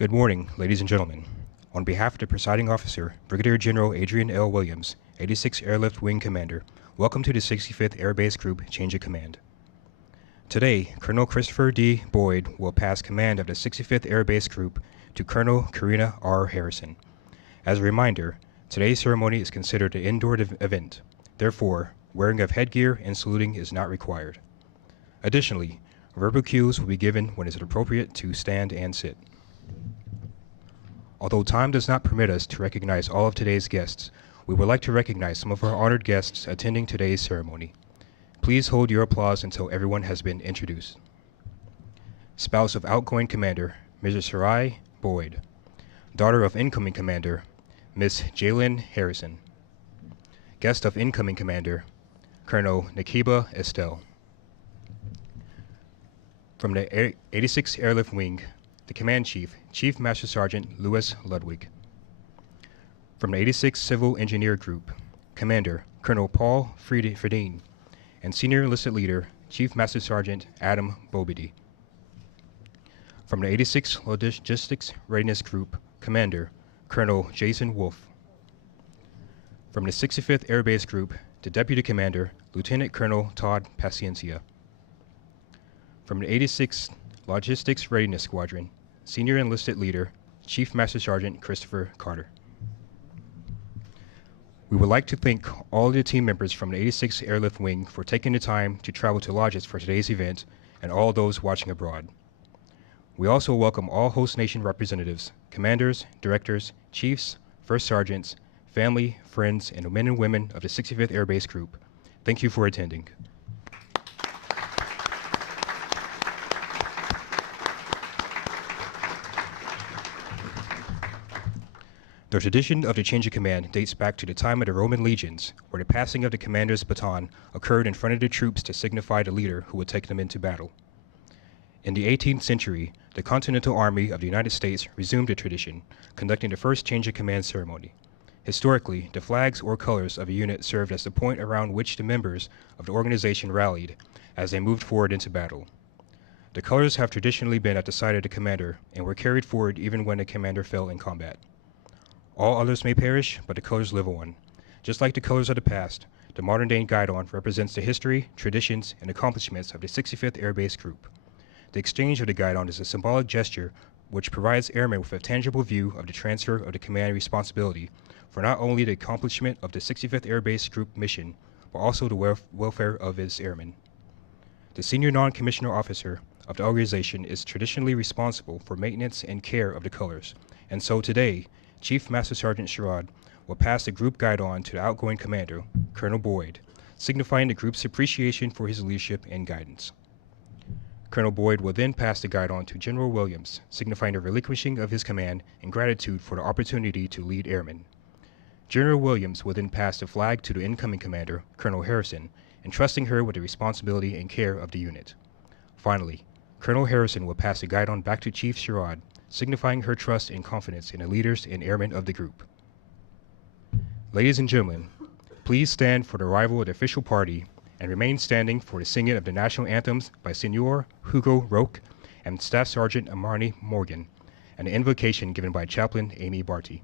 Good morning, ladies and gentlemen. On behalf of the Presiding Officer, Brigadier General Adrian L. Williams, 86th Airlift Wing Commander, welcome to the 65th Air Base Group Change of Command. Today, Colonel Christopher D. Boyd will pass command of the 65th Air Base Group to Colonel Carina R. Harrison. As a reminder, today's ceremony is considered an indoor event. Therefore, wearing of headgear and saluting is not required. Additionally, verbal cues will be given when it is appropriate to stand and sit. Although time does not permit us to recognize all of today's guests, we would like to recognize some of our honored guests attending today's ceremony. Please hold your applause until everyone has been introduced. Spouse of outgoing Commander, Mrs. Sarai Boyd. Daughter of incoming Commander, Miss Jalen Harrison. Guest of incoming Commander, Colonel Nakiba Estelle. From the 86th Airlift Wing, the Command Chief, Chief Master Sergeant Louis Ludwig. From the 86th Civil Engineer Group, Commander Colonel Paul Fredine, and Senior Enlisted Leader, Chief Master Sergeant Adam Bobedy. From the 86th Logistics Readiness Group, Commander Colonel Jason Wolf. From the 65th Air Base Group, the Deputy Commander, Lieutenant Colonel Todd Paciencia. From the 86th Logistics Readiness Squadron, Senior Enlisted Leader, Chief Master Sergeant Christopher Carter. We would like to thank all of the team members from the 86th Airlift Wing for taking the time to travel to Lajes for today's event, and all those watching abroad. We also welcome all host nation representatives, commanders, directors, chiefs, first sergeants, family, friends, and the men and women of the 65th Air Base Group. Thank you for attending. The tradition of the change of command dates back to the time of the Roman legions, where the passing of the commander's baton occurred in front of the troops to signify the leader who would take them into battle. In the 18th century, the Continental Army of the United States resumed the tradition, conducting the first change of command ceremony. Historically, the flags or colors of a unit served as the point around which the members of the organization rallied as they moved forward into battle. The colors have traditionally been at the side of the commander and were carried forward even when the commander fell in combat. All others may perish, but the colors live on. Just like the colors of the past, the modern-day guidon represents the history, traditions, and accomplishments of the 65th Air Base Group. The exchange of the guidon is a symbolic gesture which provides airmen with a tangible view of the transfer of the command responsibility for not only the accomplishment of the 65th Air Base Group mission, but also the welfare of its airmen. The senior non-commissioned officer of the organization is traditionally responsible for maintenance and care of the colors, and so today, Chief Master Sergeant Sherrod will pass the group guidon to the outgoing commander, Colonel Boyd, signifying the group's appreciation for his leadership and guidance. Colonel Boyd will then pass the guidon to General Williams, signifying the relinquishing of his command and gratitude for the opportunity to lead airmen. General Williams will then pass the flag to the incoming commander, Colonel Harrison, entrusting her with the responsibility and care of the unit. Finally, Colonel Harrison will pass the guidon back to Chief Sherrod, signifying her trust and confidence in the leaders and airmen of the group. Ladies and gentlemen, please stand for the arrival of the official party and remain standing for the singing of the national anthems by Senor Hugo Roque and Staff Sergeant Amarni Morgan, and the invocation given by Chaplain Amy Barty.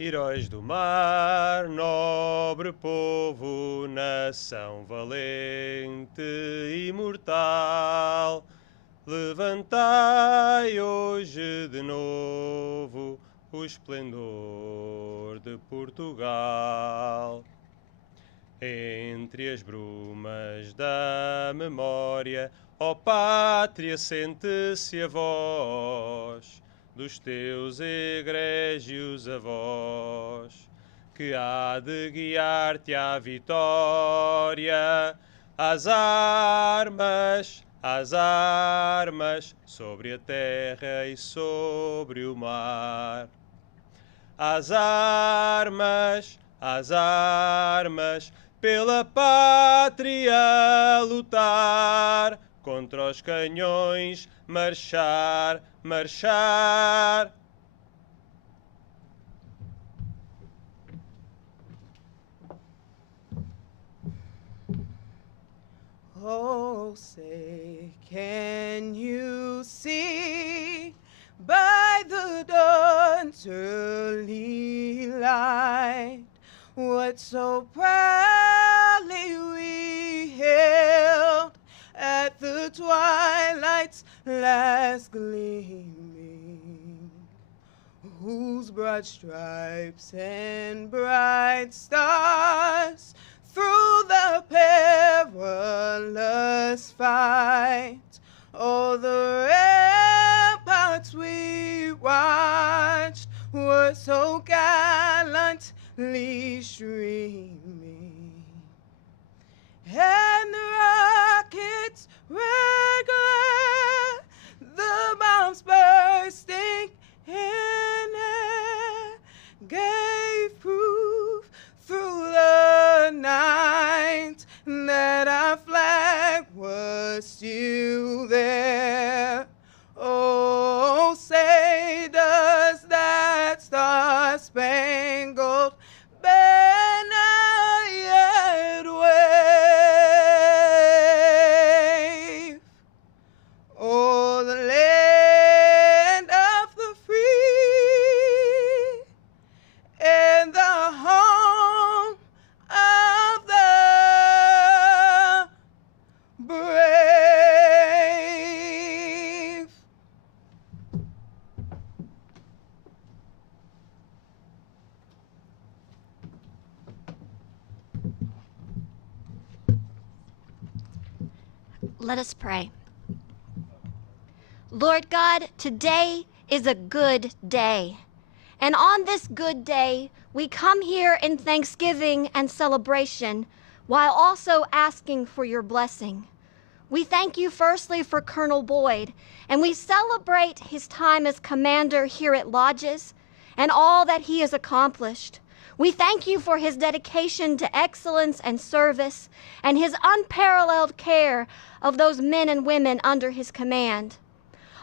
Heróis do mar, nobre povo, nação valente e imortal, levantai hoje de novo o esplendor de Portugal. Entre as brumas da memória, ó pátria, sente-se a voz dos teus egrégios avós, que há de guiar-te à vitória, às armas, sobre a terra e sobre o mar. Às armas, pela pátria lutar, contra os canhões, marchar, marchar. Oh, say, can you see by the dawn's early light what so proudly we hailed at the twilight's last gleaming, whose broad stripes and bright stars through the perilous fight, oh, the ramparts we watched were so gallantly streaming, and the rockets' red glare, the bombs bursting in air, gave proof through the night that our flag was still there. Oh, say does that star-spangled banner yet wave? Oh, the land of the free and the home of the brave. Let us pray. Lord God, today is a good day. And on this good day, we come here in thanksgiving and celebration while also asking for your blessing. We thank you firstly for Colonel Boyd, and we celebrate his time as commander here at Lajes and all that he has accomplished. We thank you for his dedication to excellence and service and his unparalleled care of those men and women under his command,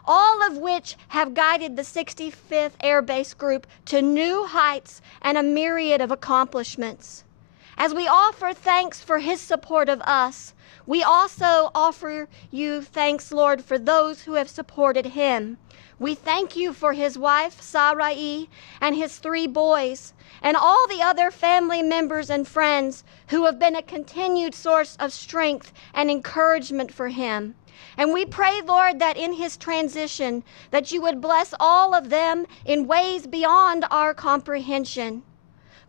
all of which have guided the 65th Air Base Group to new heights and a myriad of accomplishments. As we offer thanks for his support of us, we also offer you thanks, Lord, for those who have supported him. We thank you for his wife, Sarai, and his 3 boys, and all the other family members and friends who have been a continued source of strength and encouragement for him. And we pray, Lord, that in his transition, that you would bless all of them in ways beyond our comprehension.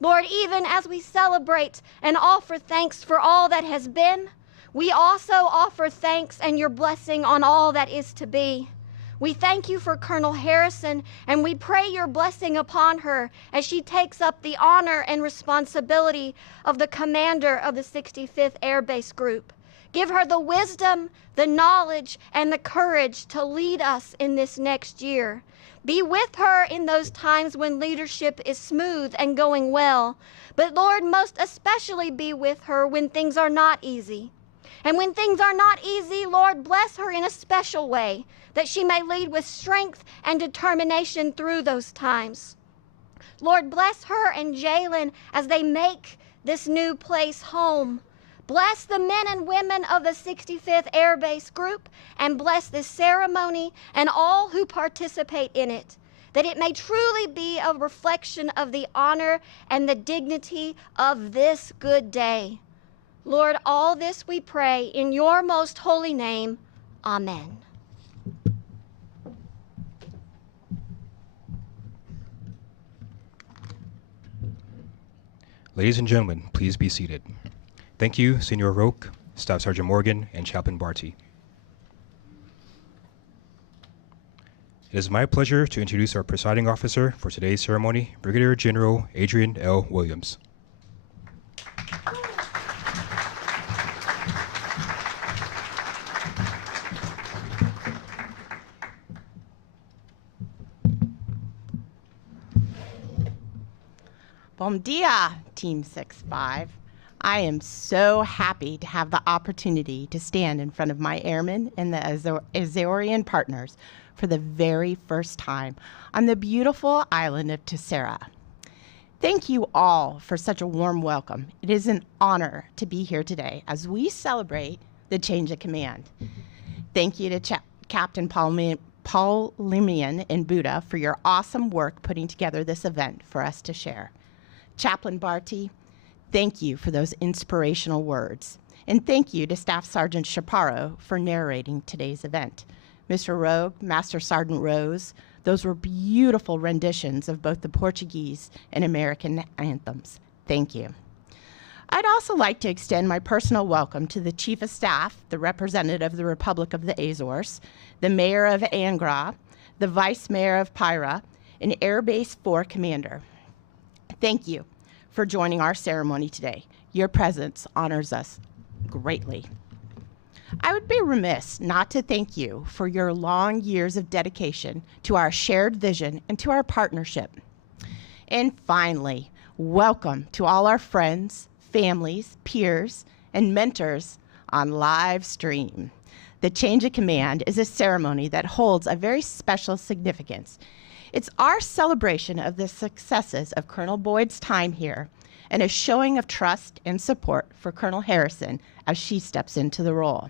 Lord, even as we celebrate and offer thanks for all that has been, we also offer thanks and your blessing on all that is to be. We thank you for Colonel Harrison, and we pray your blessing upon her as she takes up the honor and responsibility of the commander of the 65th Air Base Group. Give her the wisdom, the knowledge, and the courage to lead us in this next year. Be with her in those times when leadership is smooth and going well. But Lord, most especially be with her when things are not easy. And when things are not easy, Lord, bless her in a special way, that she may lead with strength and determination through those times. Lord, bless her and Jalen as they make this new place home. Bless the men and women of the 65th Air Base Group, and bless this ceremony and all who participate in it, that it may truly be a reflection of the honor and the dignity of this good day. Lord, all this we pray in your most holy name. Amen. Ladies and gentlemen, please be seated. Thank you, Senior Roque, Staff Sergeant Morgan, and Chaplain Barty. It is my pleasure to introduce our presiding officer for today's ceremony, Brigadier General Adrian L. Williams. Bom dia, Team 6-5. I am so happy to have the opportunity to stand in front of my airmen and the Azorean partners for the very first time on the beautiful island of Tessera. Thank you all for such a warm welcome. It is an honor to be here today as we celebrate the change of command. Thank you to Captain Paul Limian in Buda for your awesome work putting together this event for us to share. Chaplain Barty, thank you for those inspirational words. And thank you to Staff Sergeant Chaparro for narrating today's event. Mr. Rogue, Master Sergeant Rose, those were beautiful renditions of both the Portuguese and American anthems. Thank you. I'd also like to extend my personal welcome to the Chief of Staff, the representative of the Republic of the Azores, the Mayor of Angra, the Vice Mayor of Pyra, and Air Base 4 Commander. Thank you for joining our ceremony today. Your presence honors us greatly. I would be remiss not to thank you for your long years of dedication to our shared vision and to our partnership. And finally, welcome to all our friends, families, peers, and mentors on live stream. The Change of Command is a ceremony that holds a very special significance. It's our celebration of the successes of Colonel Boyd's time here and a showing of trust and support for Colonel Harrison as she steps into the role.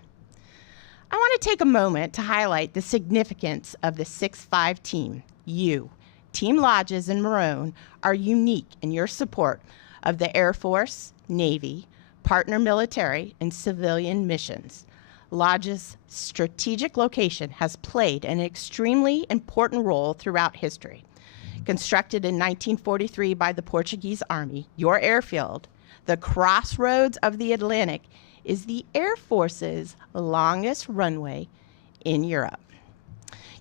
I want to take a moment to highlight the significance of the 6-5 team. You, Team Lajes and Maroon, are unique in your support of the Air Force, Navy, partner military, and civilian missions. Lajes' strategic location has played an extremely important role throughout history. Constructed in 1943 by the Portuguese Army, your airfield, the crossroads of the Atlantic, is the Air Force's longest runway in Europe.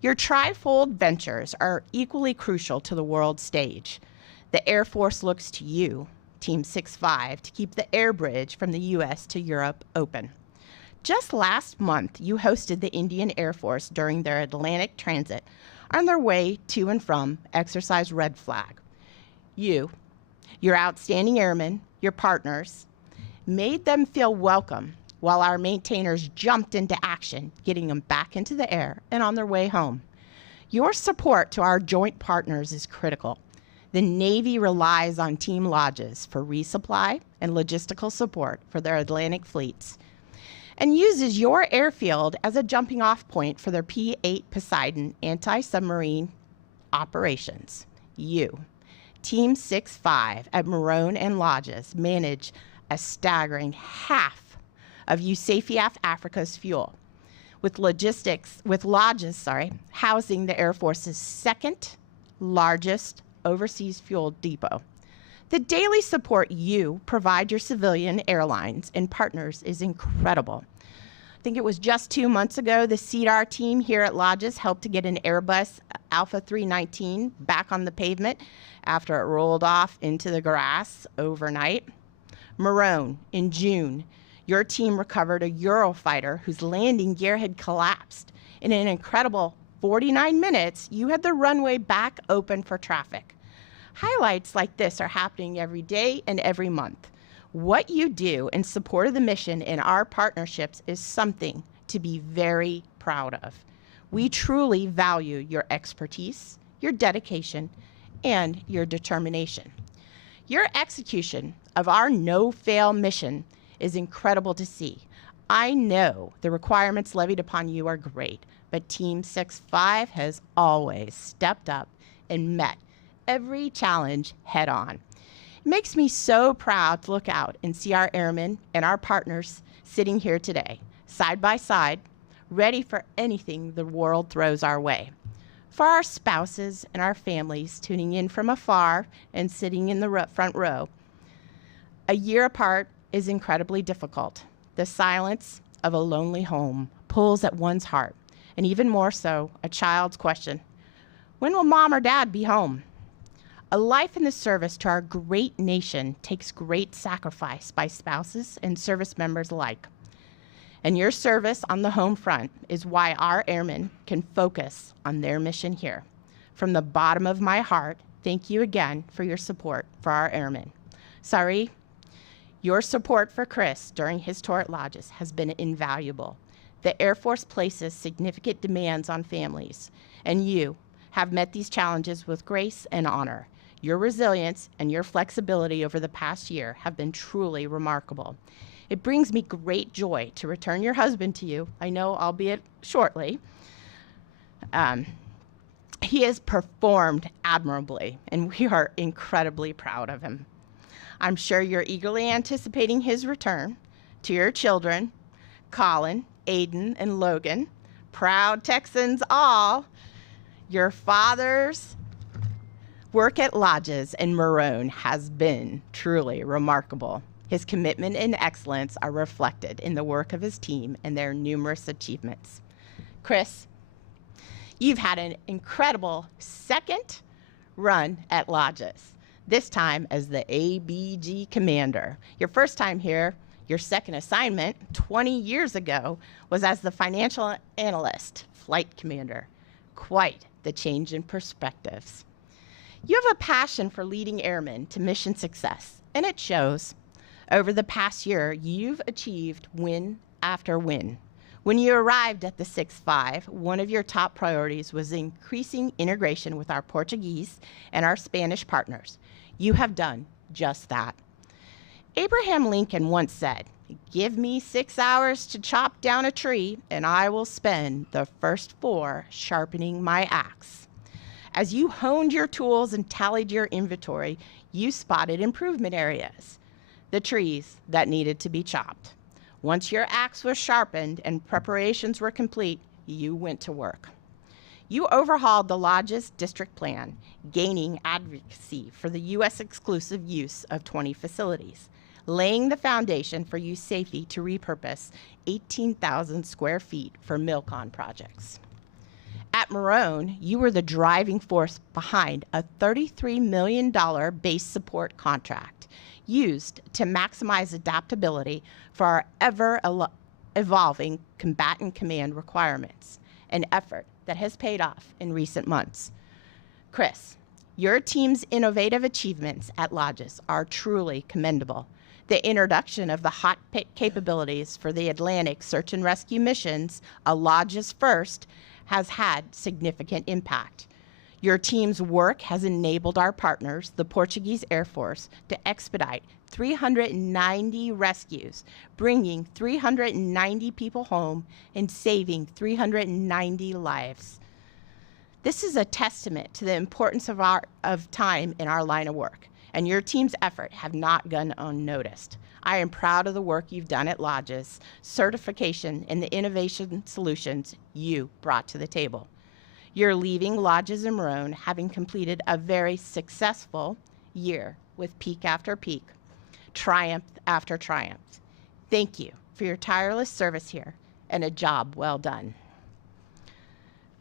Your trifold ventures are equally crucial to the world stage. The Air Force looks to you, Team 6-5, to keep the air bridge from the U.S. to Europe open. Just last month, you hosted the Indian Air Force during their Atlantic transit on their way to and from Exercise Red Flag. You, your outstanding airmen, your partners, made them feel welcome while our maintainers jumped into action, getting them back into the air and on their way home. Your support to our joint partners is critical. The Navy relies on Team Lajes for resupply and logistical support for their Atlantic fleets and uses your airfield as a jumping off point for their P-8 Poseidon anti-submarine operations. You, Team 6-5 at Maroon and Lajes, manage a staggering half of USAFIAF Africa's fuel, with Lajes housing the Air Force's second largest overseas fuel depot. The daily support you provide your civilian airlines and partners is incredible. I think it was just 2 months ago, the CDAR team here at Lajes helped to get an Airbus Alpha 319 back on the pavement after it rolled off into the grass overnight. Maroon, in June, your team recovered a Eurofighter whose landing gear had collapsed. In an incredible 49 minutes, you had the runway back open for traffic. Highlights like this are happening every day and every month. What you do in support of the mission in our partnerships is something to be very proud of. We truly value your expertise, your dedication, and your determination. Your execution of our no-fail mission is incredible to see. I know the requirements levied upon you are great, but Team 6-5 has always stepped up and met every challenge head on. It makes me so proud to look out and see our airmen and our partners sitting here today, side by side, ready for anything the world throws our way. For our spouses and our families tuning in from afar and sitting in the front row, a year apart is incredibly difficult. The silence of a lonely home pulls at one's heart, and even more so, a child's question, when will mom or dad be home? A life in the service to our great nation takes great sacrifice by spouses and service members alike. And your service on the home front is why our airmen can focus on their mission here. From the bottom of my heart, thank you again for your support for our airmen. Sorry, Your support for Chris during his tour at Lajes has been invaluable. The Air Force places significant demands on families, and you have met these challenges with grace and honor. Your resilience and your flexibility over the past year have been truly remarkable. It brings me great joy to return your husband to you, I know, albeit shortly. He has performed admirably, and we are incredibly proud of him. I'm sure you're eagerly anticipating his return. To your children, Colin, Aiden, and Logan, proud Texans all, your father's work at Lajes and Maroon has been truly remarkable. His commitment and excellence are reflected in the work of his team and their numerous achievements. Chris, you've had an incredible second run at Lajes, this time as the ABG commander. Your first time here, your second assignment 20 years ago, was as the financial analyst, flight commander. Quite the change in perspectives. You have a passion for leading airmen to mission success, and it shows. Over the past year, you've achieved win after win. When you arrived at the 6-5, one of your top priorities was increasing integration with our Portuguese and our Spanish partners. You have done just that. Abraham Lincoln once said, "Give me 6 hours to chop down a tree, and I will spend the first 4 sharpening my axe." As you honed your tools and tallied your inventory, you spotted improvement areas, the trees that needed to be chopped. Once your axe was sharpened and preparations were complete, you went to work. You overhauled the Lajes district plan, gaining advocacy for the U.S. exclusive use of 20 facilities, laying the foundation for USAFE to repurpose 18,000 square feet for MILCON projects. At Marone, you were the driving force behind a $33 million base support contract used to maximize adaptability for our ever-evolving combatant command requirements, an effort that has paid off in recent months. Chris, your team's innovative achievements at Lajes are truly commendable. The introduction of the hot pit capabilities for the Atlantic search and rescue missions, a Lajes first, has had significant impact. Your team's work has enabled our partners, the Portuguese Air Force, to expedite 390 rescues, bringing 390 people home and saving 390 lives. This is a testament to the importance of time in our line of work, and your team's effort have not gone unnoticed. I am proud of the work you've done at Lajes, certification, and the innovation solutions you brought to the table. You're leaving Lajes and Marone having completed a very successful year with peak after peak, triumph after triumph. Thank you for your tireless service here and a job well done.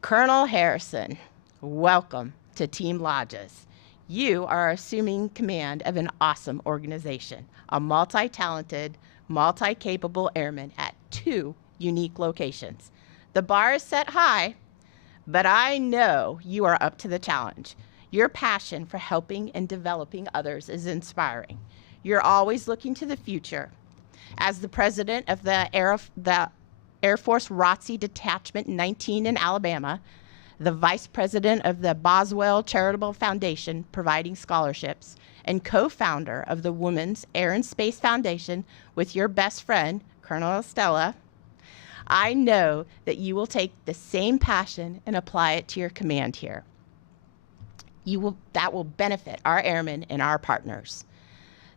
Colonel Harrison, welcome to Team Lajes. You are assuming command of an awesome organization, a multi-talented, multi-capable airman at 2 unique locations. The bar is set high, but I know you are up to the challenge. Your passion for helping and developing others is inspiring. You're always looking to the future. As the president of the Air Force ROTC Detachment 19 in Alabama, the vice president of the Boswell Charitable Foundation providing scholarships, and co-founder of the Women's Air and Space Foundation with your best friend, Colonel Estella, I know that you will take the same passion and apply it to your command here. That will benefit our airmen and our partners.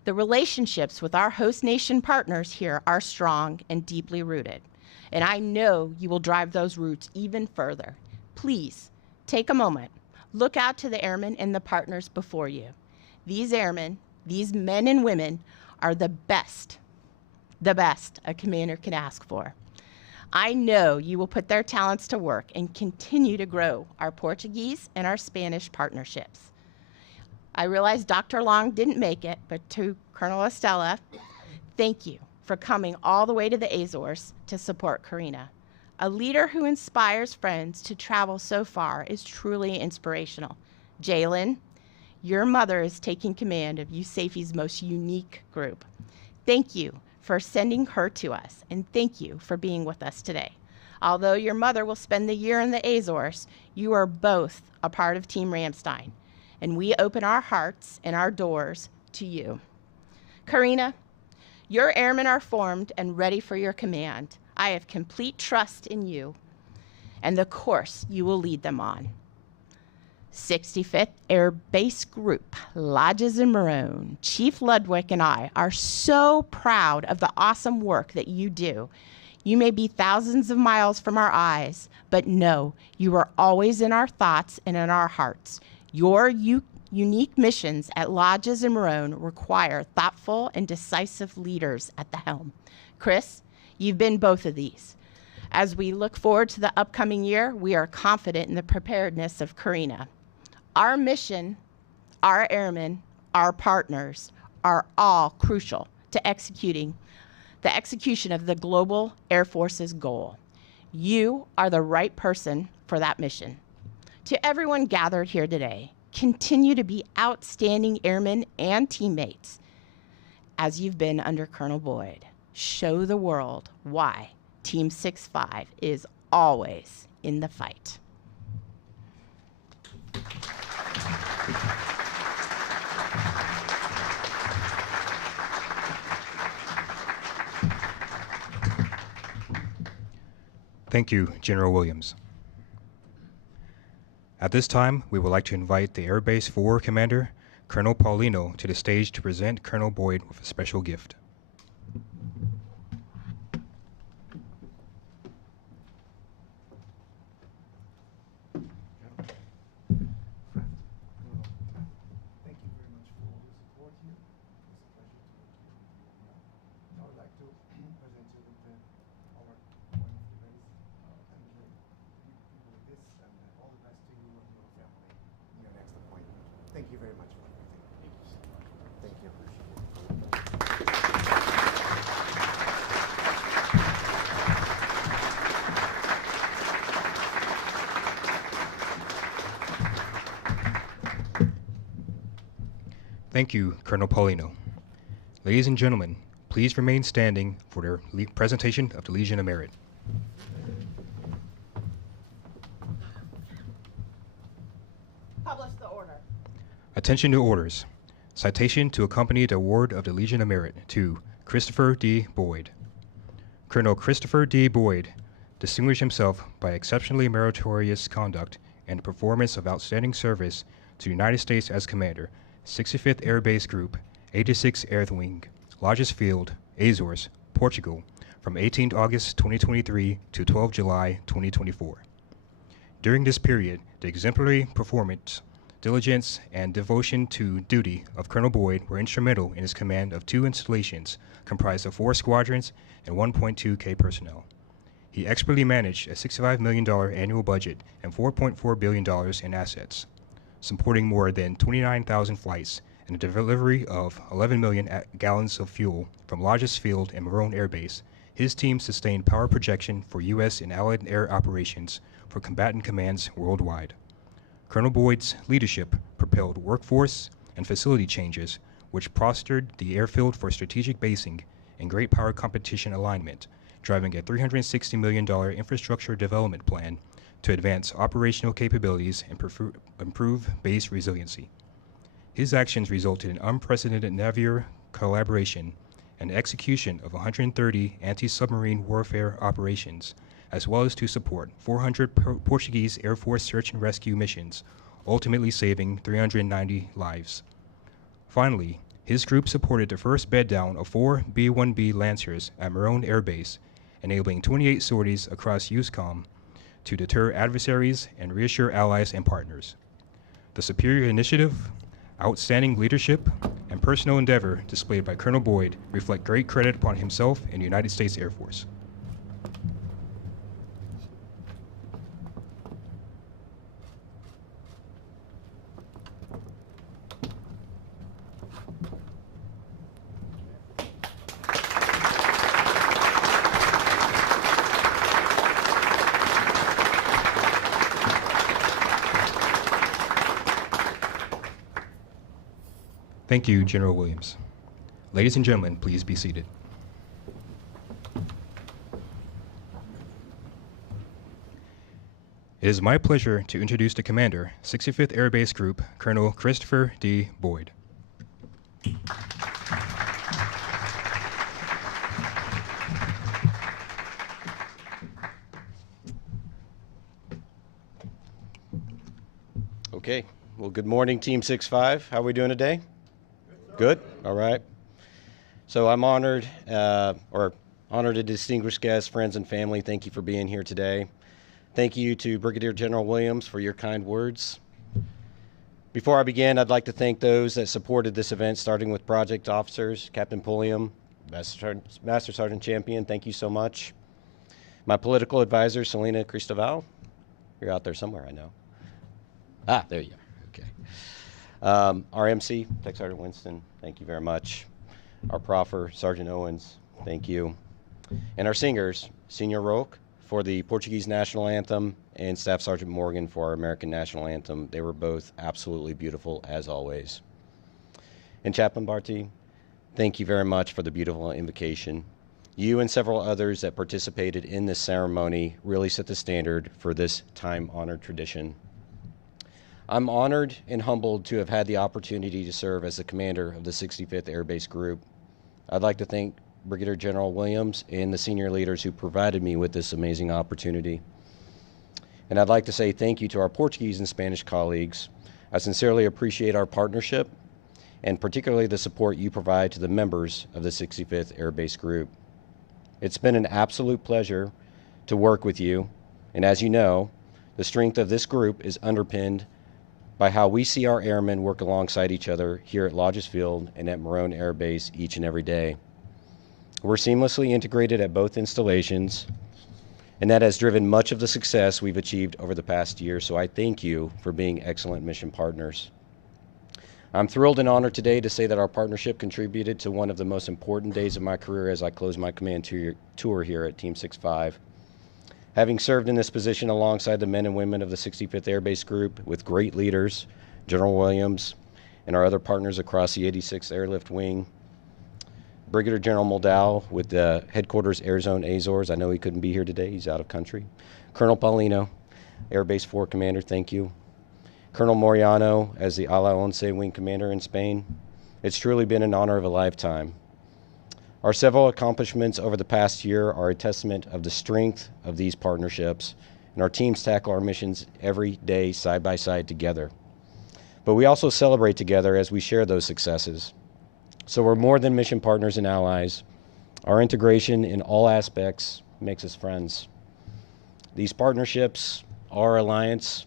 The relationships with our host nation partners here are strong and deeply rooted, and I know you will drive those roots even further. Please take a moment, look out to the airmen and the partners before you. These airmen, these men and women, are the best a commander can ask for. I know you will put their talents to work and continue to grow our Portuguese and our Spanish partnerships. I realize Dr. Long didn't make it, but to Colonel Estella, thank you for coming all the way to the Azores to support Carina. A leader who inspires friends to travel so far is truly inspirational. Jalen, your mother is taking command of USAFE's most unique group. Thank you for sending her to us, and thank you for being with us today. Although your mother will spend the year in the Azores, you are both a part of Team Ramstein, and we open our hearts and our doors to you. Carina, your airmen are formed and ready for your command. I have complete trust in you and the course you will lead them on. 65th Air Base Group, Lajes and Maroon, Chief Ludwig and I are so proud of the awesome work that you do. You may be thousands of miles from our eyes, but know you are always in our thoughts and in our hearts. Your unique missions at Lajes and Maroon require thoughtful and decisive leaders at the helm. Chris, you've been both of these. As we look forward to the upcoming year, we are confident in the preparedness of Carina. Our mission, our airmen, our partners are all crucial to the execution of the Global Air Force's goal. You are the right person for that mission. To everyone gathered here today, continue to be outstanding airmen and teammates as you've been under Colonel Boyd. Show the world why Team 6-5 is always in the fight. Thank you, General Williams. At this time, we would like to invite the Air Base 4 Commander, Colonel Paulino, to the stage to present Colonel Boyd with a special gift. Thank you very much for everything. Thank you. Thank you, Colonel Paulino. Ladies and gentlemen, please remain standing for their presentation of the Legion of Merit. Publish the order. Attention to orders. Citation to accompany the award of the Legion of Merit to Christopher D. Boyd. Colonel Christopher D. Boyd distinguished himself by exceptionally meritorious conduct and performance of outstanding service to the United States as Commander, 65th Air Base Group, 86th Air Wing, Lajes Field, Azores, Portugal, from 18 August 2023 to 12 July 2024. During this period, the exemplary performance, diligence, and devotion to duty of Colonel Boyd were instrumental in his command of 2 installations comprised of 4 squadrons and 1.2K personnel. He expertly managed a $65 million annual budget and $4.4 billion in assets, supporting more than 29,000 flights and the delivery of 11 million gallons of fuel from Lajes Field and Maroon Air Base. His team sustained power projection for U.S. and Allied air operations for combatant commands worldwide. Colonel Boyd's leadership propelled workforce and facility changes, which fostered the airfield for strategic basing and great power competition alignment, driving a $360 million infrastructure development plan to advance operational capabilities and improve base resiliency. His actions resulted in unprecedented naval collaboration and execution of 130 anti-submarine warfare operations, as well as to support 400 Portuguese Air Force search and rescue missions, ultimately saving 390 lives. Finally, his group supported the first bed down of 4 B-1B Lancers at Maroon Air Base, enabling 28 sorties across EUSCOM to deter adversaries and reassure allies and partners. The superior initiative, outstanding leadership, and personal endeavor displayed by Colonel Boyd reflect great credit upon himself and the United States Air Force. Thank you, General Williams. Ladies and gentlemen, please be seated. It is my pleasure to introduce the commander, 65th Air Base Group, Colonel Christopher D. Boyd. Okay, well, good morning, Team 6-5. How are we doing today? Good? All right. So I'm honored, honored and distinguished guests, friends, and family. Thank you for being here today. Thank you to Brigadier General Williams for your kind words. Before I begin, I'd like to thank those that supported this event, starting with project officers, Captain Pulliam, Master Sergeant Champion, thank you so much. My political advisor, Selena Cristoval. You're out there somewhere, I know. Ah, there you are, okay. Our MC, Tech Sergeant Winston, thank you very much. Our proffer, Sergeant Owens, thank you. And our singers, Senior Roque for the Portuguese National Anthem and Staff Sergeant Morgan for our American National Anthem. They were both absolutely beautiful, as always. And Chaplain Barty, thank you very much for the beautiful invocation. You and several others that participated in this ceremony really set the standard for this time-honored tradition. I'm honored and humbled to have had the opportunity to serve as the commander of the 65th Air Base Group. I'd like to thank Brigadier General Williams and the senior leaders who provided me with this amazing opportunity. And I'd like to say thank you to our Portuguese and Spanish colleagues. I sincerely appreciate our partnership and particularly the support you provide to the members of the 65th Air Base Group. It's been an absolute pleasure to work with you, and as you know, the strength of this group is underpinned by how we see our airmen work alongside each other here at Lajes Field and at Morone Air Base each and every day. We're seamlessly integrated at both installations, and that has driven much of the success we've achieved over the past year, so I thank you for being excellent mission partners. I'm thrilled and honored today to say that our partnership contributed to one of the most important days of my career as I close my command tour here at Team 6-5. Having served in this position alongside the men and women of the 65th Air Base Group with great leaders, General Williams, and our other partners across the 86th Airlift Wing, Brigadier General Moldau with the Headquarters Air Zone Azores. I know he couldn't be here today. He's out of country. Colonel Paulino, Air Base 4 Commander, thank you. Colonel Moriano as the Ala Once Wing Commander in Spain. It's truly been an honor of a lifetime. Our several accomplishments over the past year are a testament of the strength of these partnerships, and our teams tackle our missions every day side by side together. But we also celebrate together as we share those successes. So we're more than mission partners and allies. Our integration in all aspects makes us friends. These partnerships, our alliance,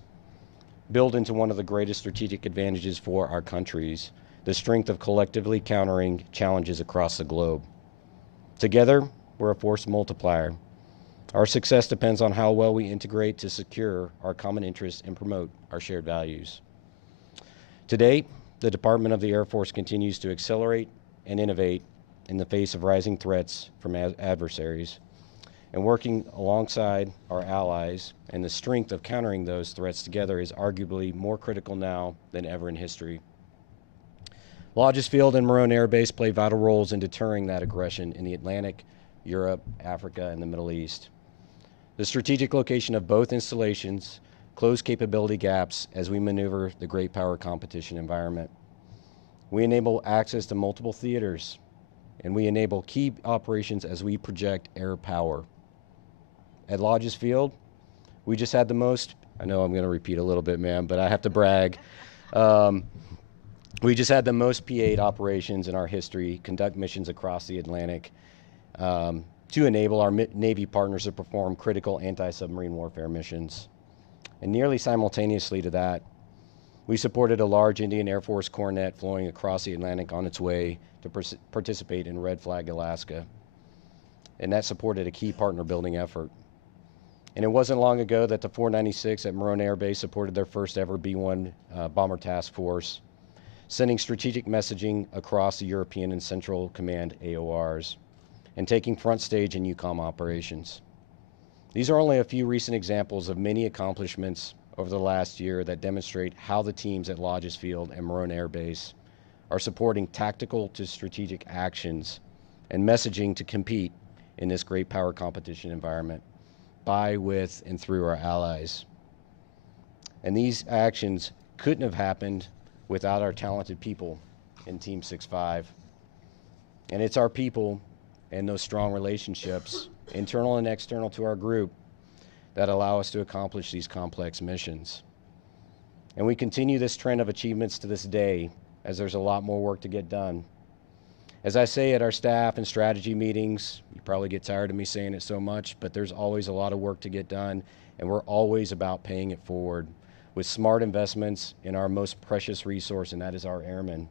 build into one of the greatest strategic advantages for our countries, the strength of collectively countering challenges across the globe. Together, we're a force multiplier. Our success depends on how well we integrate to secure our common interests and promote our shared values. Today, the Department of the Air Force continues to accelerate and innovate in the face of rising threats from adversaries, and working alongside our allies and the strength of countering those threats together is arguably more critical now than ever in history. Lajes Field and Morone Air Base play vital roles in deterring that aggression in the Atlantic, Europe, Africa, and the Middle East. The strategic location of both installations close capability gaps as we maneuver the great power competition environment. We enable access to multiple theaters, and we enable key operations as we project air power. At Lajes Field, we just had the most, I know I'm going to repeat a little bit, man, but I have to brag. We just had the most P-8 operations in our history, conduct missions across the Atlantic to enable our Navy partners to perform critical anti-submarine warfare missions. And nearly simultaneously to that, we supported a large Indian Air Force cornet flowing across the Atlantic on its way to participate in Red Flag Alaska. And that supported a key partner building effort. And it wasn't long ago that the 496 at Morone Air Base supported their first ever B-1 Bomber Task Force, sending strategic messaging across the European and Central Command AORs, and taking front stage in EUCOM operations. These are only a few recent examples of many accomplishments over the last year that demonstrate how the teams at Lajes Field and Morone Air Base are supporting tactical to strategic actions and messaging to compete in this great power competition environment by, with, and through our allies. And these actions couldn't have happened without our talented people in Team 6-5. And it's our people and those strong relationships, internal and external to our group, that allow us to accomplish these complex missions. And we continue this trend of achievements to this day, as there's a lot more work to get done. As I say at our staff and strategy meetings, you probably get tired of me saying it so much, but there's always a lot of work to get done, and we're always about paying it forward with smart investments in our most precious resource, and that is our airmen.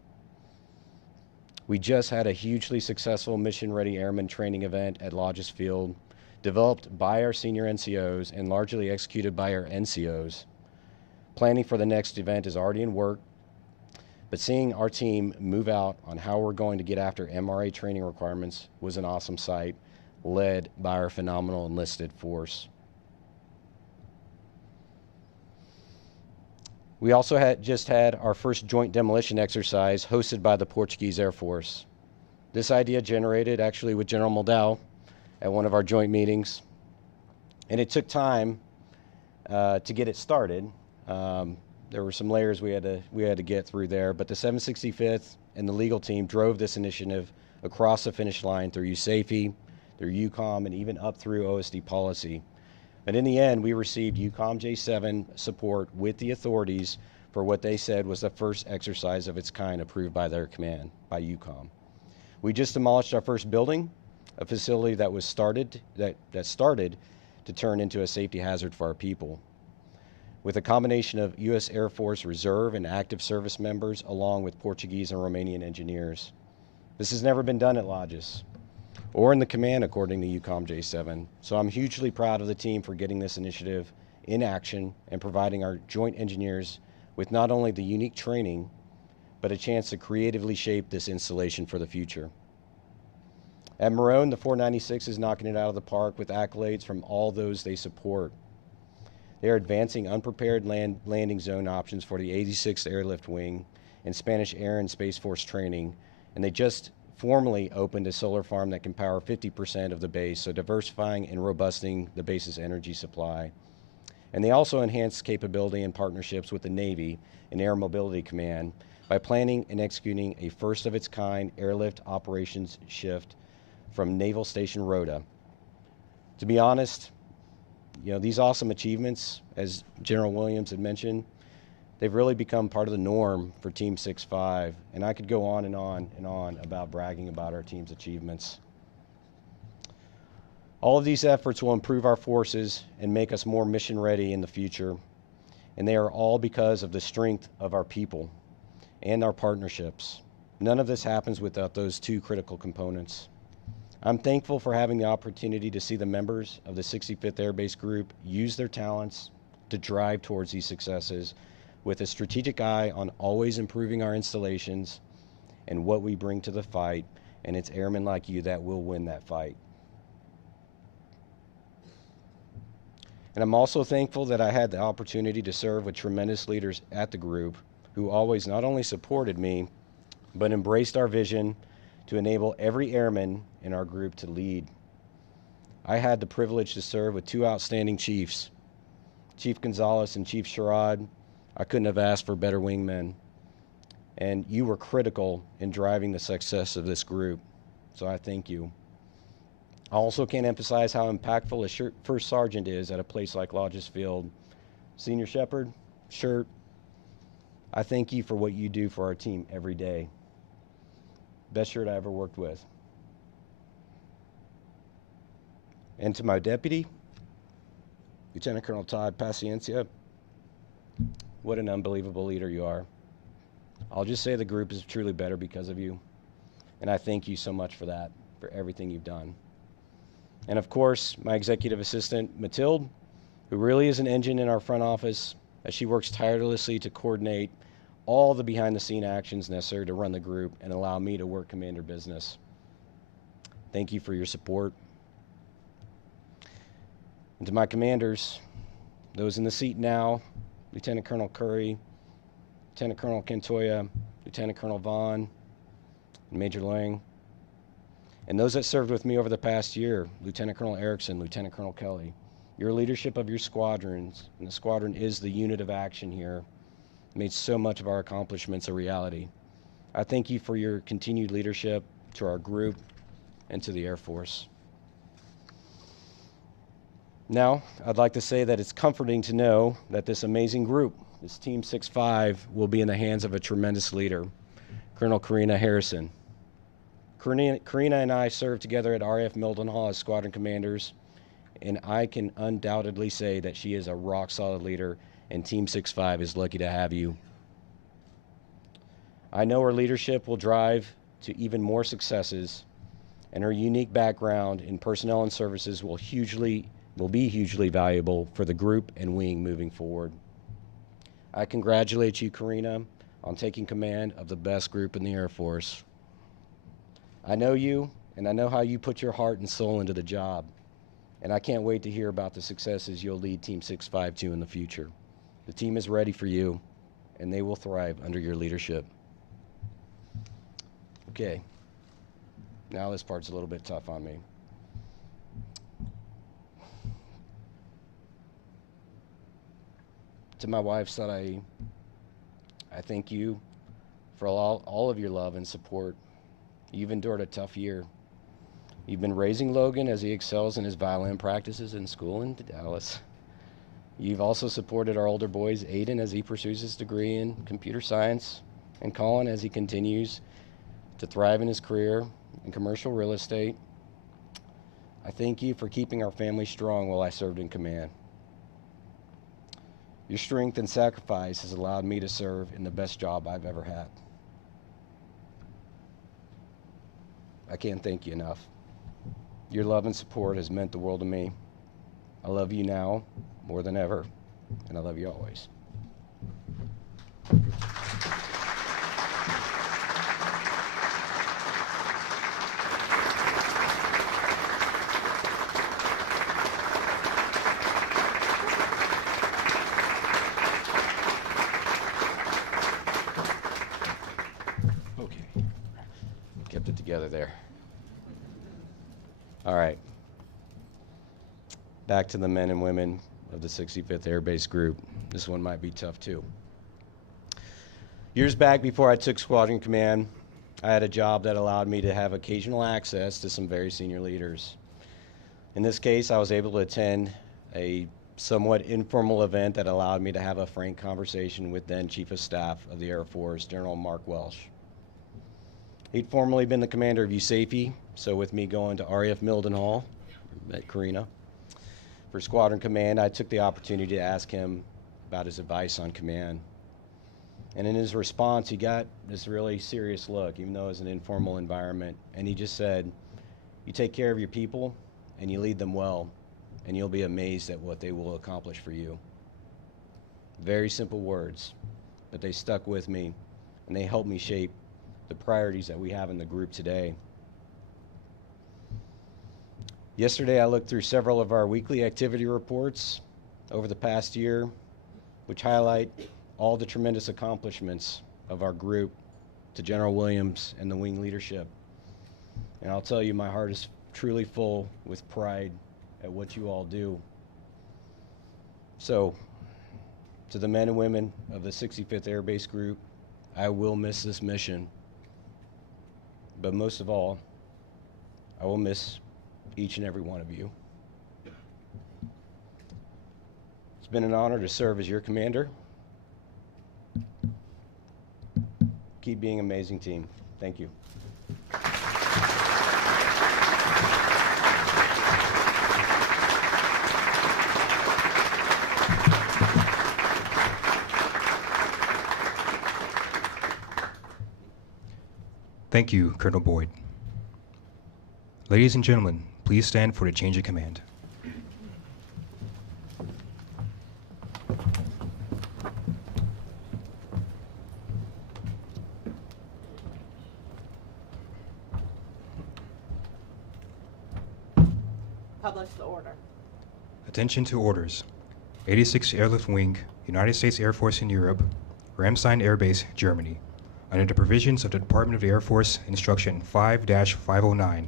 We just had a hugely successful mission-ready airman training event at Lajes Field, developed by our senior NCOs and largely executed by our NCOs. Planning for the next event is already in work, but seeing our team move out on how we're going to get after MRA training requirements was an awesome sight, led by our phenomenal enlisted force. We also just had our first joint demolition exercise hosted by the Portuguese Air Force. This idea generated actually with General Moldau at one of our joint meetings, and it took time to get it started. There were some layers we had to get through there, but the 765th and the legal team drove this initiative across the finish line through USAFE, through UCOM, and even up through OSD policy. But in the end, we received UCOM J7 support with the authorities for what they said was the first exercise of its kind approved by their command, by UCOM. We just demolished our first building, a facility that was started to turn into a safety hazard for our people. With a combination of U.S. Air Force Reserve and active service members, along with Portuguese and Romanian engineers. This has never been done at Lajes, or in the command according to UCOM J7. So I'm hugely proud of the team for getting this initiative in action and providing our joint engineers with not only the unique training, but a chance to creatively shape this installation for the future. At Morone, the 496 is knocking it out of the park with accolades from all those they support. They are advancing unprepared landing zone options for the 86th Airlift Wing and Spanish Air and Space Force training, and they just formally opened a solar farm that can power 50% of the base, so diversifying and robusting the base's energy supply. And they also enhanced capability and partnerships with the Navy and Air Mobility Command by planning and executing a first-of-its-kind airlift operations shift from Naval Station Rota. To be honest, these awesome achievements, as General Williams had mentioned, they've really become part of the norm for Team 6-5, and I could go on and on and on about bragging about our team's achievements. All of these efforts will improve our forces and make us more mission ready in the future, and they are all because of the strength of our people and our partnerships. None of this happens without those two critical components. I'm thankful for having the opportunity to see the members of the 65th Air Base Group use their talents to drive towards these successes with a strategic eye on always improving our installations and what we bring to the fight, and it's airmen like you that will win that fight. And I'm also thankful that I had the opportunity to serve with tremendous leaders at the group who always not only supported me, but embraced our vision to enable every airman in our group to lead. I had the privilege to serve with two outstanding chiefs, Chief Gonzalez and Chief Sherrod. I couldn't have asked for better wingmen. And you were critical in driving the success of this group, so I thank you. I also can't emphasize how impactful a first sergeant is at a place like Lajes Field. Senior Shepherd, Shirt, I thank you for what you do for our team every day. Best shirt I ever worked with. And to my deputy, Lieutenant Colonel Todd Paciencia, what an unbelievable leader you are. I'll just say the group is truly better because of you, and I thank you so much for that, for everything you've done. And of course, my executive assistant, Mathilde, who really is an engine in our front office, as she works tirelessly to coordinate all the behind-the-scene actions necessary to run the group and allow me to work commander business. Thank you for your support. And to my commanders, those in the seat now, Lieutenant Colonel Curry, Lieutenant Colonel Cantoya, Lieutenant Colonel Vaughn, and Major Lang, and those that served with me over the past year, Lieutenant Colonel Erickson, Lieutenant Colonel Kelly. Your leadership of your squadrons, and the squadron is the unit of action here, made so much of our accomplishments a reality. I thank you for your continued leadership to our group and to the Air Force. Now, I'd like to say that it's comforting to know that this amazing group, this Team 6-5, will be in the hands of a tremendous leader, Colonel Carina Harrison. Carina and I served together at RAF Mildenhall as squadron commanders, and I can undoubtedly say that she is a rock-solid leader, and Team 6-5 is lucky to have you. I know her leadership will drive to even more successes, and her unique background in personnel and services will be hugely valuable for the group and wing moving forward. I congratulate you, Carina, on taking command of the best group in the Air Force. I know you, and I know how you put your heart and soul into the job, and I can't wait to hear about the successes you'll lead Team 6-5 to in the future. The team is ready for you, and they will thrive under your leadership. Okay, now this part's a little bit tough on me. To my wife, Sarai, I thank you for all of your love and support. You've endured a tough year. You've been raising Logan as he excels in his violin practices in school in Dallas. You've also supported our older boys, Aiden, as he pursues his degree in computer science, and Colin as he continues to thrive in his career in commercial real estate. I thank you for keeping our family strong while I served in command. Your strength and sacrifice has allowed me to serve in the best job I've ever had. I can't thank you enough. Your love and support has meant the world to me. I love you now more than ever, and I love you always. Kept it together there. All right. Back to the men and women of the 65th Air Base Group. This one might be tough too. Years back, before I took squadron command, I had a job that allowed me to have occasional access to some very senior leaders. In this case, I was able to attend a somewhat informal event that allowed me to have a frank conversation with then Chief of Staff of the Air Force, General Mark Welsh. He'd formerly been the commander of USAFE, so with me going to RAF Mildenhall, met Carina, for squadron command, I took the opportunity to ask him about his advice on command. And in his response, he got this really serious look, even though it was an informal environment. And he just said, you take care of your people and you lead them well, and you'll be amazed at what they will accomplish for you. Very simple words, but they stuck with me, and they helped me shape the priorities that we have in the group today. Yesterday, I looked through several of our weekly activity reports over the past year, which highlight all the tremendous accomplishments of our group to General Williams and the wing leadership. And I'll tell you, my heart is truly full with pride at what you all do. So, to the men and women of the 65th Air Base Group, I will miss this mission. But most of all, I will miss each and every one of you. It's been an honor to serve as your commander. Keep being an amazing team. Thank you. Thank you, Colonel Boyd. Ladies and gentlemen, please stand for the change of command. Publish the order. Attention to orders. 86th Airlift Wing, United States Air Force in Europe, Ramstein Air Base, Germany. under the provisions of the Department of the Air Force Instruction 5-509, and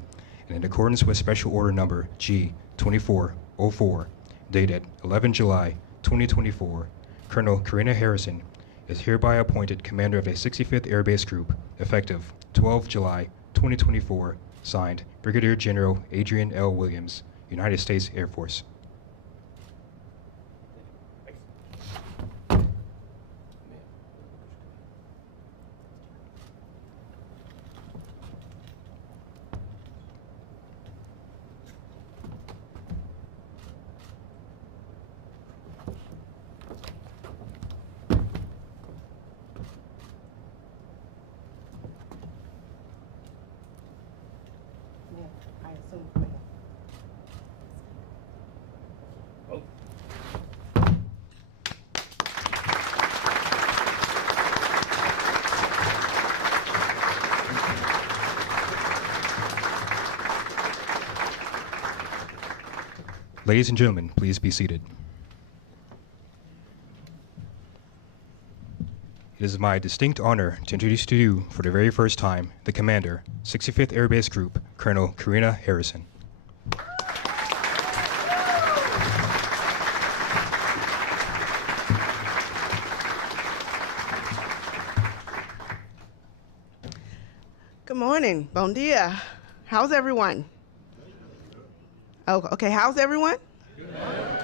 in accordance with Special Order Number G-2404, dated 11 July 2024, Colonel Carina Harrison is hereby appointed Commander of the 65th Air Base Group, effective 12 July 2024, signed Brigadier General Adrian L. Williams, United States Air Force. Ladies and gentlemen, please be seated. It is my distinct honor to introduce to you for the very first time the Commander, 65th Air Base Group, Colonel Carina Harrison. Good morning. Bon dia. How's everyone? Oh, okay. How's everyone?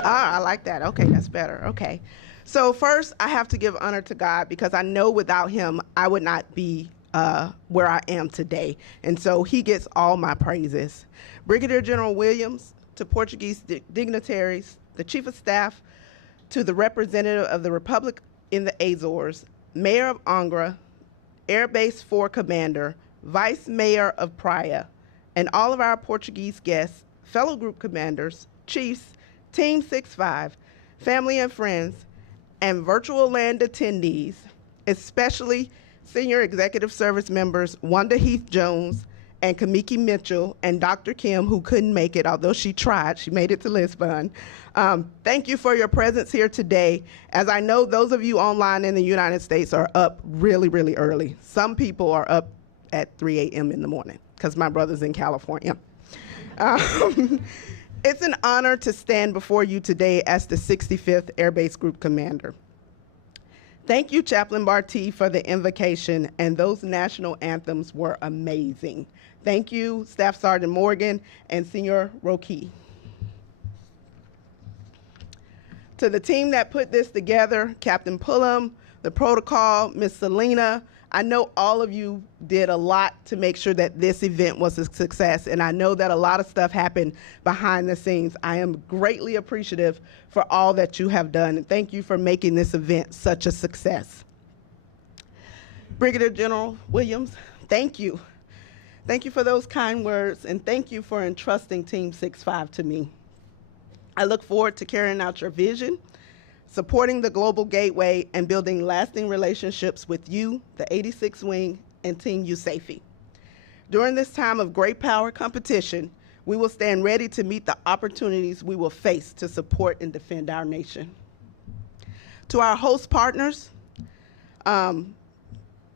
Ah, I like that. Okay, that's better. Okay. So first, I have to give honor to God because I know without him, I would not be where I am today. And so he gets all my praises. Brigadier General Williams, to Portuguese dignitaries, the Chief of Staff, to the representative of the Republic in the Azores, Mayor of Angra, Air Base 4 Commander, Vice Mayor of Praia, and all of our Portuguese guests, fellow group commanders, chiefs, Team 6-5, family and friends, and virtual land attendees, especially senior executive service members Wanda Heath-Jones and Kamiki Mitchell and Dr. Kim, who couldn't make it, although she tried. She made it to Lisbon. Thank you for your presence here today. As I know, those of you online in the United States are up really, really early. Some people are up at 3 a.m. in the morning because my brother's in California. It's an honor to stand before you today as the 65th Air Base Group Commander. Thank you, Chaplain Barty, for the invocation, and those national anthems were amazing. Thank you, Staff Sergeant Morgan and Senior Roki. To the team that put this together, Captain Pullum, the protocol, Miss Selena, I know all of you did a lot to make sure that this event was a success, and I know that a lot of stuff happened behind the scenes. I am greatly appreciative for all that you have done, and thank you for making this event such a success. Brigadier General Williams, thank you. Thank you for those kind words, and thank you for entrusting Team 6-5 to me. I look forward to carrying out your vision, supporting the Global Gateway, and building lasting relationships with you, the 86th Wing, and Team USAFE. During this time of great power competition, we will stand ready to meet the opportunities we will face to support and defend our nation. To our host partners on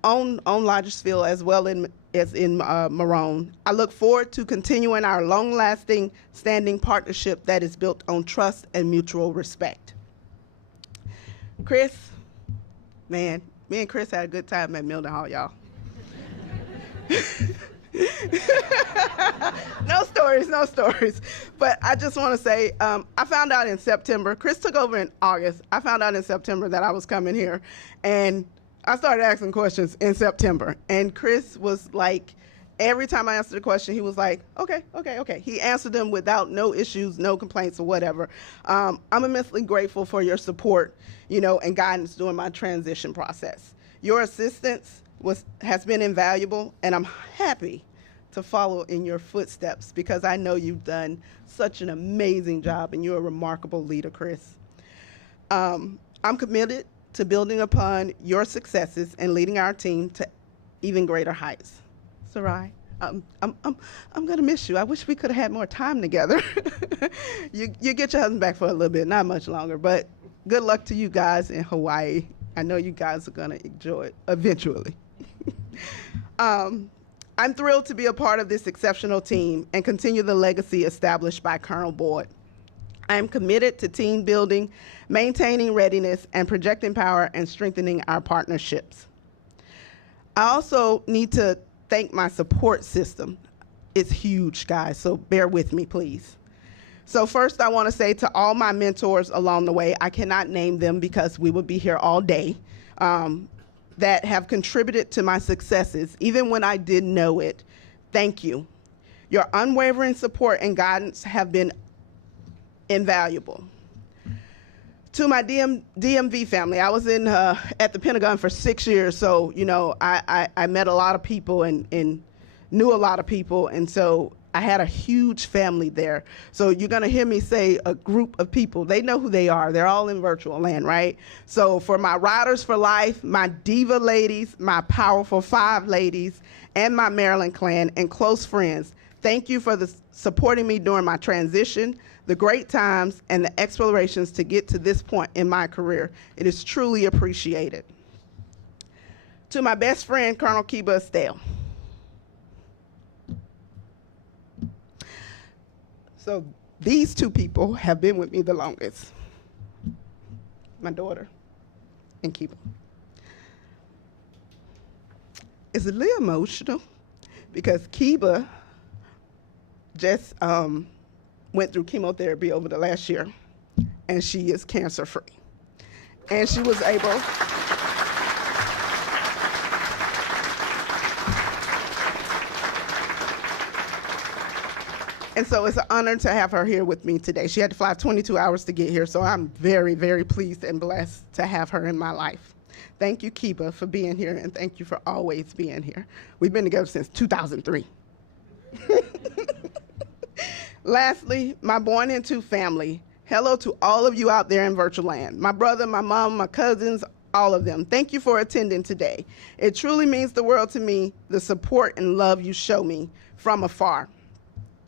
Lajesville as well as in Marone, I look forward to continuing our long-lasting standing partnership that is built on trust and mutual respect. Chris, man, me and Chris had a good time at Milden Hall, y'all. No stories. But I just want to say, I found out in September. Chris took over in August. I found out in September that I was coming here. And I started asking questions in September. And Chris was like, every time I answered a question, he was like, okay. He answered them without no issues, no complaints or whatever. I'm immensely grateful for your support, and guidance during my transition process. Your assistance has been invaluable, and I'm happy to follow in your footsteps because I know you've done such an amazing job and you're a remarkable leader, Chris. I'm committed to building upon your successes and leading our team to even greater heights. Sarai, I'm gonna miss you. I wish we could have had more time together. You get your husband back for a little bit, not much longer, but good luck to you guys in Hawaii. I know you guys are gonna enjoy it eventually. I'm thrilled to be a part of this exceptional team and continue the legacy established by Colonel Boyd. I am committed to team building, maintaining readiness, and projecting power and strengthening our partnerships. I also need to thank my support system. It's huge, guys, so bear with me, please. So first, I want to say to all my mentors along the way, I cannot name them because we would be here all day, that have contributed to my successes, even when I didn't know it. Thank you. Your unwavering support and guidance have been invaluable. To my DMV family, I was at the Pentagon for 6 years, so I met a lot of people and knew a lot of people, and so I had a huge family there. So you're gonna hear me say a group of people. They know who they are. They're all in virtual land, right? So for my Riders for Life, my Diva ladies, my Powerful 5 ladies, and my Maryland clan and close friends, thank you for supporting me during my transition, the great times, and the explorations to get to this point in my career. It is truly appreciated. To my best friend, Colonel Kiba Estelle. So these two people have been with me the longest. My daughter and Kiba. It's a little emotional because Kiba just went through chemotherapy over the last year, and she is cancer-free. And she was able And so it's an honor to have her here with me today. She had to fly 22 hours to get here, so I'm very, very pleased and blessed to have her in my life. Thank you, Kiba, for being here, and thank you for always being here. We've been together since 2003. Lastly, my Born Into family. Hello to all of you out there in virtual land. My brother, my mom, my cousins, all of them. Thank you for attending today. It truly means the world to me, the support and love you show me from afar.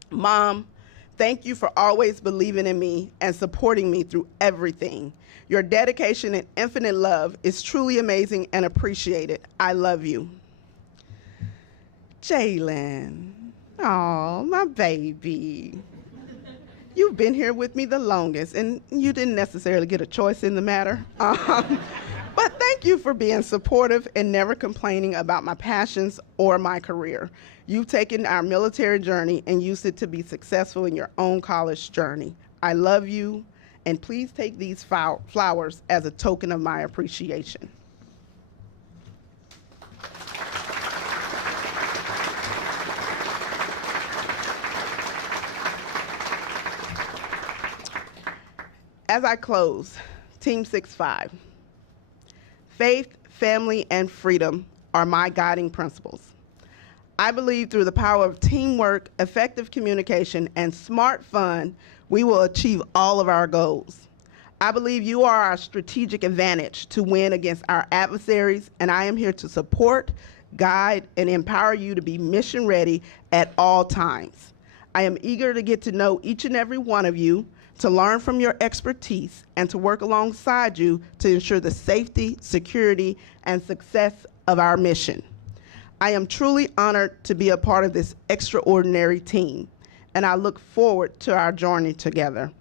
Mom, thank you for always believing in me and supporting me through everything. Your dedication and infinite love is truly amazing and appreciated. I love you. Jalen, oh, my baby. You've been here with me the longest, and you didn't necessarily get a choice in the matter. But thank you for being supportive and never complaining about my passions or my career. You've taken our military journey and used it to be successful in your own college journey. I love you, and please take these flowers as a token of my appreciation. As I close, Team 6-5. Faith, family, and freedom are my guiding principles. I believe through the power of teamwork, effective communication, and smart fun, we will achieve all of our goals. I believe you are our strategic advantage to win against our adversaries, and I am here to support, guide, and empower you to be mission ready at all times. I am eager to get to know each and every one of you, to learn from your expertise, and to work alongside you to ensure the safety, security, and success of our mission. I am truly honored to be a part of this extraordinary team, and I look forward to our journey together.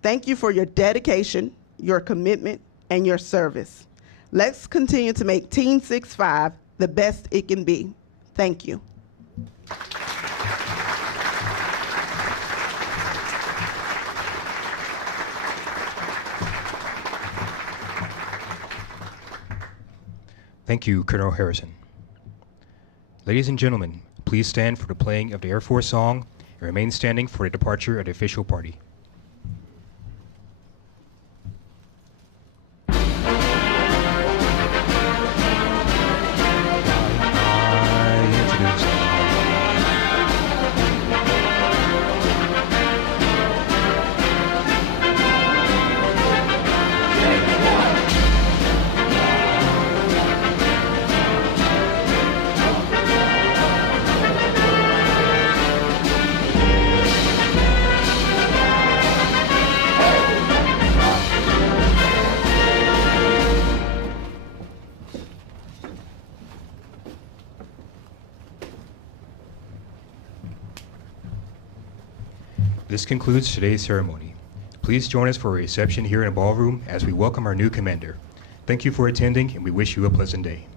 Thank you for your dedication, your commitment, and your service. Let's continue to make Team 6-5 the best it can be. Thank you. Thank you, Colonel Harrison. Ladies and gentlemen, please stand for the playing of the Air Force song and remain standing for the departure of the official party. This concludes today's ceremony. Please join us for a reception here in the ballroom as we welcome our new commander. Thank you for attending, and we wish you a pleasant day.